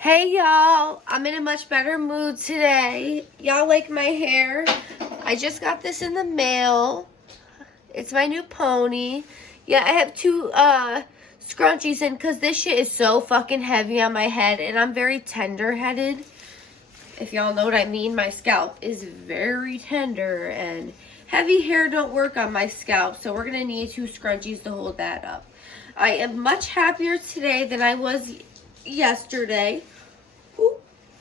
Hey y'all, I'm in a much better mood today. Y'all like my hair? I just got this in the mail. It's my new pony. Yeah, I have two scrunchies in because this shit is so fucking heavy on my head and I'm very tender-headed. If y'all know what I mean, my scalp is very tender and heavy hair don't work on my scalp, so we're gonna need two scrunchies to hold that up. I am much happier today than I was yesterday.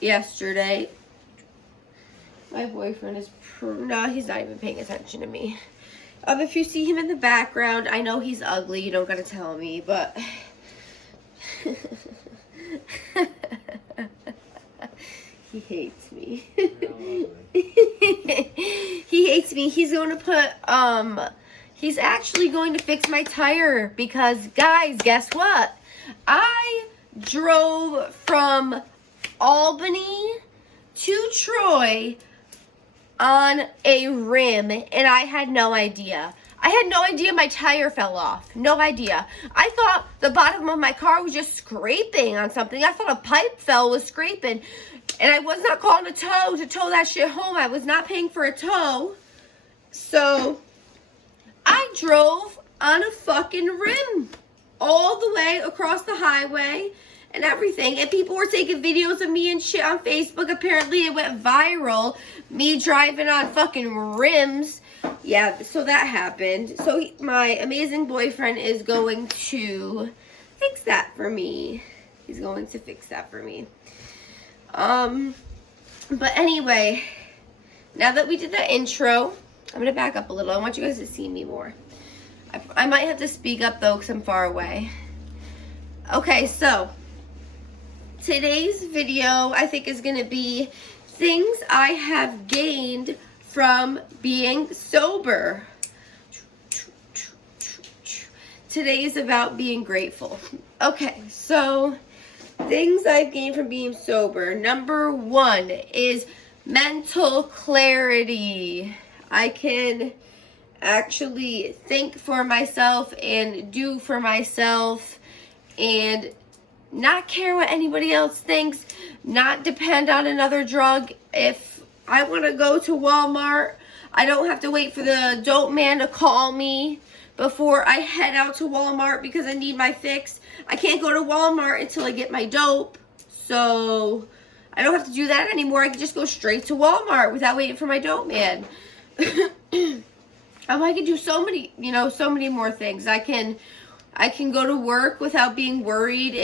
Yesterday. My boyfriend is no, he's not even paying attention to me. If you see him in the background, I know he's ugly. You don't gotta tell me, but he hates me. He hates me. He's going to put he's actually going to fix my tire because, guys, guess what? I drove from Albany to Troy on a rim and I had no idea. I had no idea my tire fell off. No idea. I thought the bottom of my car was just scraping on something. I thought a pipe was scraping. And I was not calling a tow to tow that shit home. I was not paying for a tow. So I drove on a fucking rim all the way across the highway and everything. And people were taking videos of me and shit on Facebook. Apparently it went viral. Me driving on fucking rims. Yeah, so that happened. So my amazing boyfriend is going to fix that for me. He's going to fix that for me. But anyway, now that we did the intro, I'm gonna back up a little. I want you guys to see me more. I might have to speak up though because I'm far away. Okay, so today's video I think is gonna be things I have gained from being sober. Today is about being grateful. Okay, so things I've gained from being sober. Number one is mental clarity. I can actually think for myself and do for myself and not care what anybody else thinks, not depend on another drug. If I want to go to Walmart, I don't have to wait for the dope man to call me before I head out to Walmart because I need my fix. I can't go to Walmart until I get my dope. So I don't have to do that anymore. I can just go straight to Walmart without waiting for my dope man. I can do so many, so many more things. I can go to work without being worried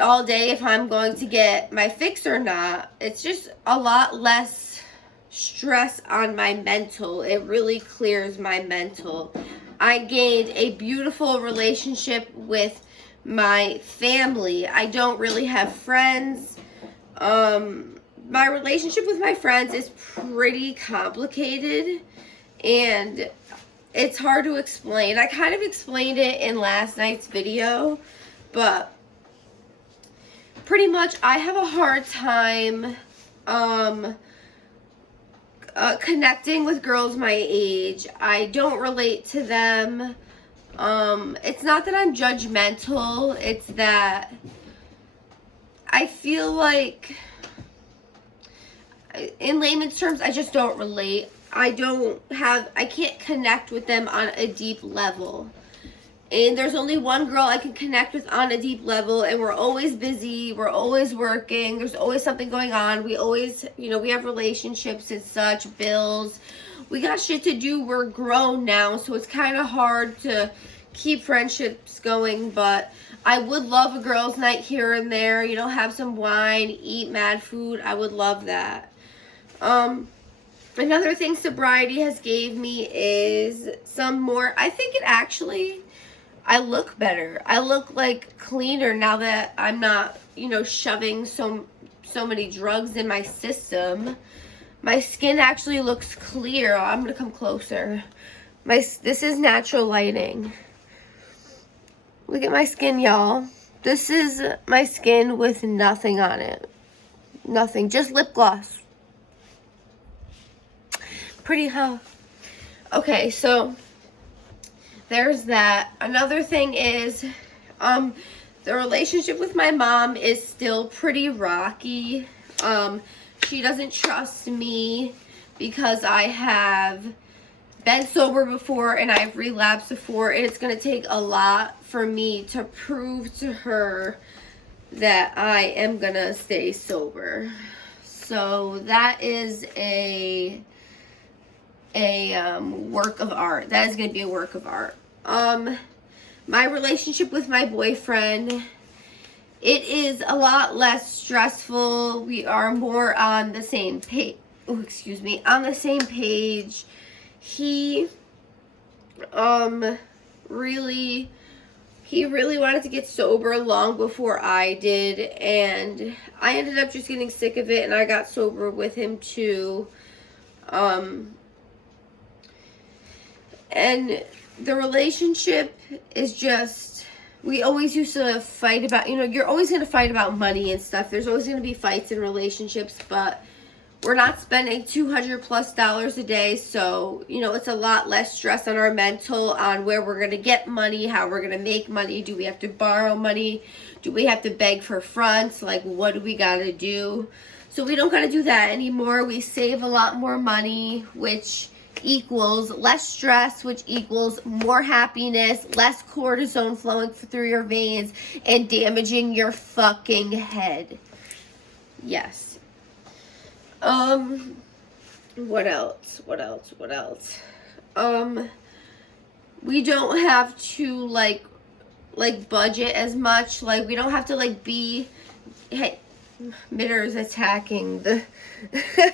all day if I'm going to get my fix or not. It's just a lot less stress on my mental. It really clears my mental. I gained a beautiful relationship with my family. I don't really have friends. My relationship with my friends is pretty complicated and it's hard to explain. I kind of explained it in last night's video, but pretty much I have a hard time connecting with girls my age. I don't relate to them. It's not that I'm judgmental, it's that I feel like, in layman's terms, I just don't relate. I can't connect with them on a deep level. And there's only one girl I can connect with on a deep level, and we're always busy, we're always working, there's always something going on, we always, we have relationships and such, bills, we got shit to do, we're grown now, so it's kind of hard to keep friendships going, but I would love a girls' night here and there, have some wine, eat mad food, I would love that. Another thing sobriety has gave me is some more, I think it actually, I look better. I look like cleaner now that I'm not, shoving so many drugs in my system. My skin actually looks clear. I'm going to come closer. This is natural lighting. Look at my skin, y'all. This is my skin with nothing on it. Nothing. Just lip gloss. Pretty, huh? Okay, so there's that. Another thing is, The relationship with my mom is still pretty rocky. She doesn't trust me because I have been sober before and I've relapsed before, and it's going to take a lot for me to prove to her that I am going to stay sober. So that is a work of art. That is going to be a work of art. My relationship with my boyfriend, it is a lot less stressful. We are more on the same page. Oh, excuse me. On the same page. He really wanted to get sober long before I did, and I ended up just getting sick of it, and I got sober with him too. And the relationship is just, we always used to fight about, you're always going to fight about money and stuff. There's always going to be fights in relationships, but we're not spending $200+ a day. So, it's a lot less stress on our mental on where we're going to get money, how we're going to make money. Do we have to borrow money? Do we have to beg for fronts? Like, what do we got to do? So we don't got to do that anymore. We save a lot more money, which equals less stress, which equals more happiness, less cortisone flowing through your veins and damaging your fucking head. Yes. What else? We don't have to like budget as much. Like, we don't have to be, hey, Mitter's attacking the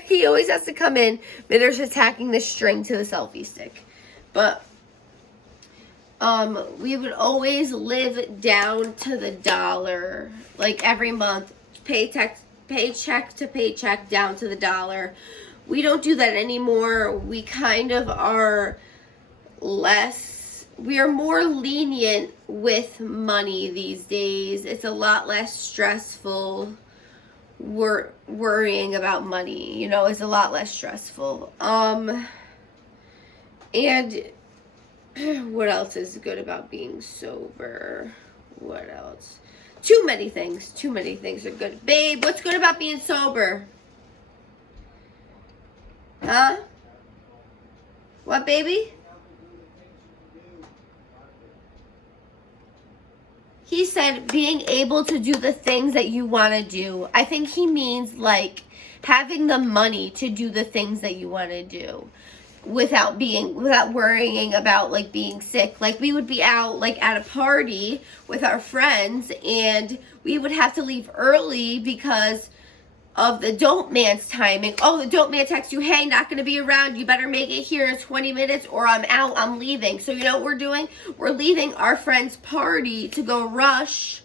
he always has to come in. Mitter's attacking the string to the selfie stick. But we would always live down to the dollar, like every month, paycheck to paycheck, down to the dollar. We don't do that anymore. We kind of are we are more lenient with money these days. It's a lot less stressful. Worrying about money, is a lot less stressful. And what else is good about being sober? What else? Too many things are good. Babe, what's good about being sober? Huh? What, baby? He said being able to do the things that you want to do. I think he means having the money to do the things that you want to do without worrying about being sick. Like, we would be out at a party with our friends and we would have to leave early because of the dope man's timing. Oh, the dope man texts you, hey, not going to be around. You better make it here in 20 minutes or I'm out. I'm leaving. So you know what we're doing? We're leaving our friend's party to go rush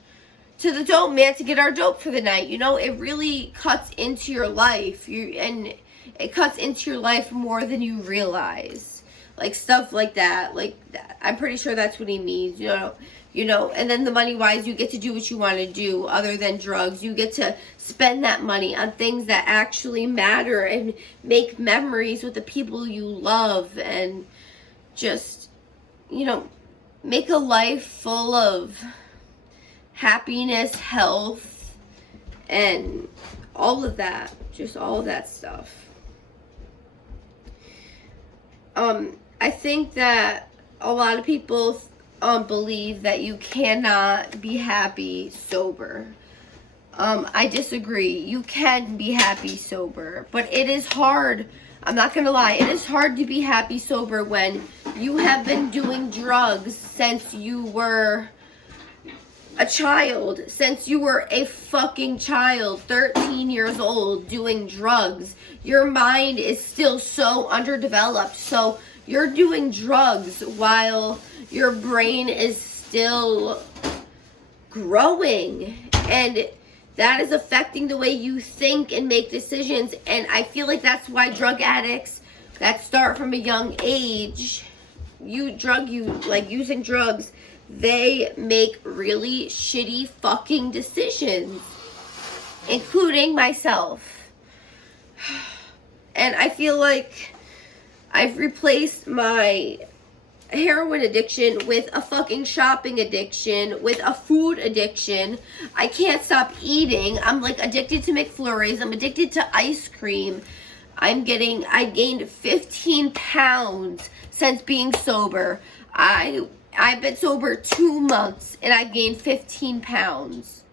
to the dope man to get our dope for the night. It really cuts into your life. And it cuts into your life more than you realize. Stuff like that. I'm pretty sure that's what he means, and then the money-wise, you get to do what you want to do other than drugs. You get to spend that money on things that actually matter and make memories with the people you love and just, make a life full of happiness, health, and all of that. Just all of that stuff. I think that a lot of people believe that you cannot be happy sober. I disagree. You can be happy sober, but it is hard. I'm not gonna lie. It is hard to be happy sober when you have been doing drugs since you were a child, since you were a fucking child, 13 years old, doing drugs. Your mind is still so underdeveloped. So you're doing drugs while your brain is still growing, and that is affecting the way you think and make decisions. And I feel like that's why drug addicts that start from a young age, using drugs, they make really shitty fucking decisions, including myself. And I feel like I've replaced my a heroin addiction, with a fucking shopping addiction, with a food addiction. I can't stop eating. I'm like addicted to McFlurries. I'm addicted to ice cream. I gained 15 pounds since being sober. I've been sober 2 months and I gained 15 pounds.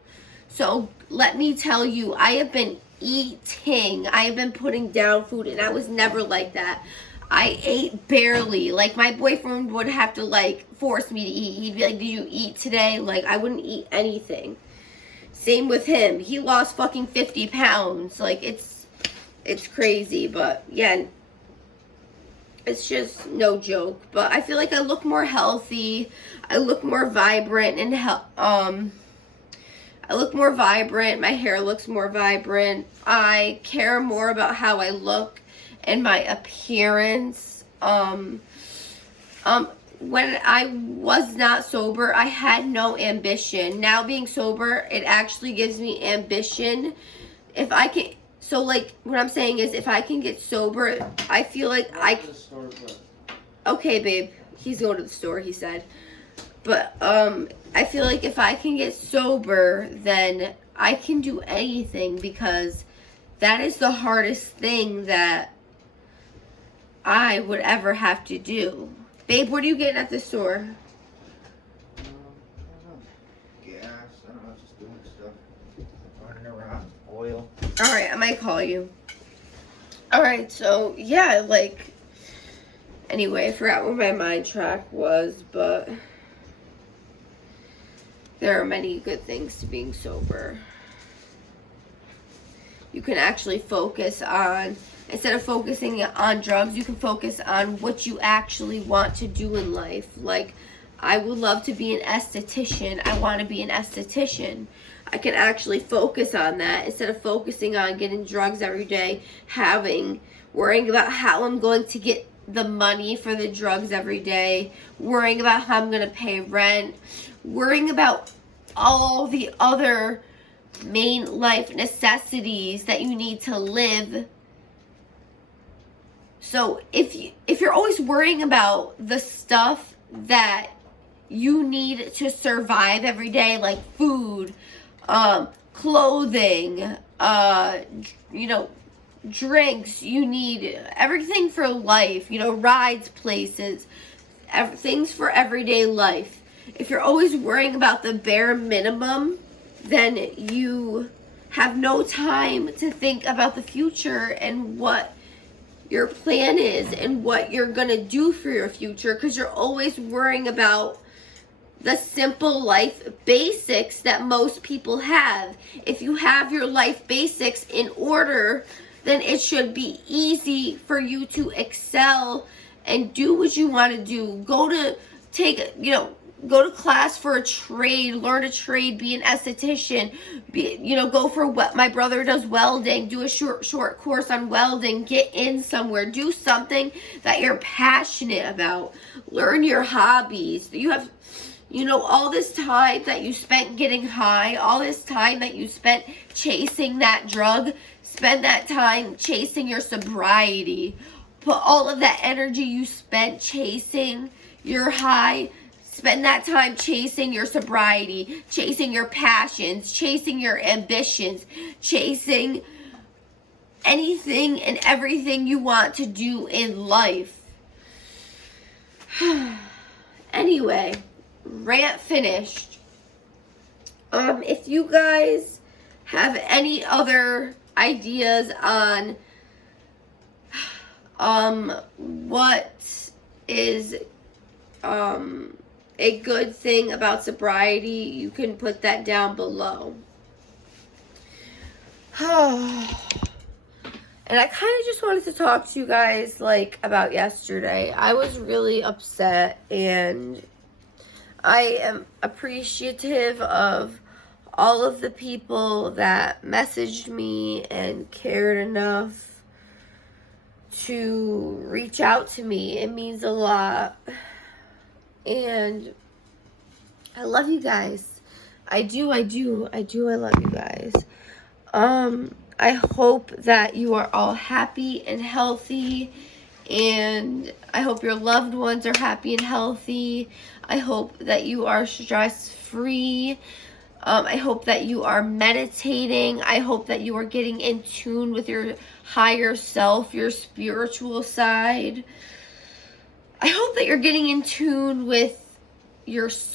So let me tell you, I have been eating. I have been putting down food, and I was never like that. I ate barely. Like, my boyfriend would have to, like, force me to eat. He'd be like, did you eat today? Like, I wouldn't eat anything. Same with him. He lost fucking 50 pounds. Like, it's crazy. But, yeah, it's just no joke. But I feel like I look more healthy. I look more vibrant and I look more vibrant. My hair looks more vibrant. I care more about how I look and my appearance. When I was not sober, I had no ambition. Now being sober, it actually gives me ambition. If I can, so like what I'm saying is, if I can get sober, I feel like okay, babe. He's going to the store, he said. But I feel like if I can get sober, then I can do anything, because that is the hardest thing that I would ever have to do. Babe, what are you getting at the store? I don't know. Gas. I don't know. Just doing stuff. Running around. Oil. All right, I might call you. All right, so yeah, like, anyway, I forgot where my mind track was, but there are many good things to being sober. You can actually focus on, instead of focusing on drugs, you can focus on what you actually want to do in life. Like, I would love to be an esthetician. I want to be an esthetician. I can actually focus on that instead of focusing on getting drugs every day, worrying about how I'm going to get the money for the drugs every day, worrying about how I'm going to pay rent, worrying about all the other main life necessities that you need to live. So if you're always worrying about the stuff that you need to survive every day, like food, clothing, drinks, you need everything for life, rides, places, things for everyday life. If you're always worrying about the bare minimum, then you have no time to think about the future and what your plan is and what you're going to do for your future, because you're always worrying about the simple life basics that most people have. If you have your life basics in order, then it should be easy for you to excel and do what you want to do. Go to class for a trade, learn a trade, be an esthetician, go for what my brother does, welding, do a short course on welding, get in somewhere, do something that you're passionate about, learn your hobbies. You have, all this time that you spent getting high, all this time that you spent chasing that drug, spend that time chasing your sobriety. Put all of that energy you spent chasing your high, spend that time chasing your sobriety, chasing your passions, chasing your ambitions, chasing anything and everything you want to do in life. Anyway, rant finished. If you guys have any other ideas on what is a good thing about sobriety, you can put that down below. And I kind of just wanted to talk to you guys about yesterday. I was really upset, and I am appreciative of all of the people that messaged me and cared enough to reach out to me. It means a lot. And I love you guys. I do. I love you guys. I hope that you are all happy and healthy And I hope your loved ones are happy and healthy. I hope that you are stress-free. I hope that you are meditating. I hope that you are getting in tune with your higher self, your spiritual side. I hope that you're getting in tune with your soul.